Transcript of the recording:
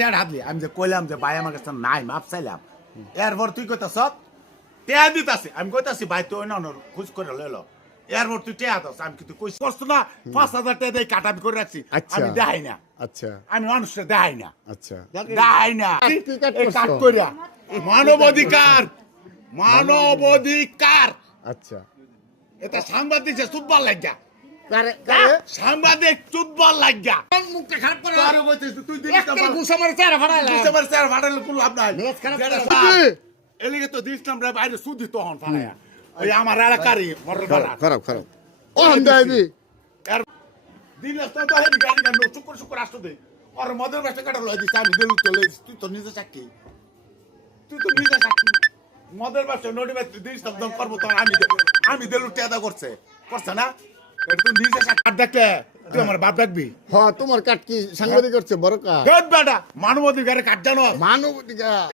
টেয়ার হাতলি আমি যে কইলাম যে ভাই আমার কাছে নাই মাপ চাইলাম এরপর তুই কইতাছ টেয়া দিতাছি আমি কইতাছি ভাই তুই অন্য খুঁজ করে লইলো এরপর তুই টেয়া দাস আমি কিন্তু কইছি করছো না 5,000 টাকা দিয়ে কাটাবি করে রাখছি আমি দেখাই না আচ্ছা আমি মানুষের দেখাই না আচ্ছা দেখাই না কি কাট এই কাট কইরা মানবাধিকার মানবাধিকার আচ্ছা এটা সাংবাদিক যে চুদবার লাগিয়া কারে কারে সাংবাদিক চুদবার লাগিয়া মুখটা খারাপ করে আরে কইছিস তুই দিস একটা ঘুষা মারে চেহারা ফাটাইলা ডিসেম্বর স্যার ভাড়ালে কোন লাভ নাই মেজাজ খারাপ যেটা করে। স্যার, এলিগে তো দিছিলাম রে বাইরে সুদি তখন ফাড়ায়া ওই আমার এলাকারই মরল ফাড়া খারাপ খারাপ ও হামদাইবি আর দিলে তো তো হেবি গাড়ি গাড়ি শুক্র আসতো দে আর মদের ব্যবসা কাটা লই দিছ আমি দিলু তো লই তুই তো নিজে সাক্ষী মদের ব্যবসা নোটি ব্যবসা দিস দম করবো তো আমি দিলু টেদা করছে না এটা তুই নিজে সাক্ষী দেখতে তুই আমার বাপ ডাকবি হ্যাঁ তোমার কাট কি সাংবাদিক করছে বড় কাট হেড বেটা মানবাধিকারে কাট জানো মানবাধিকার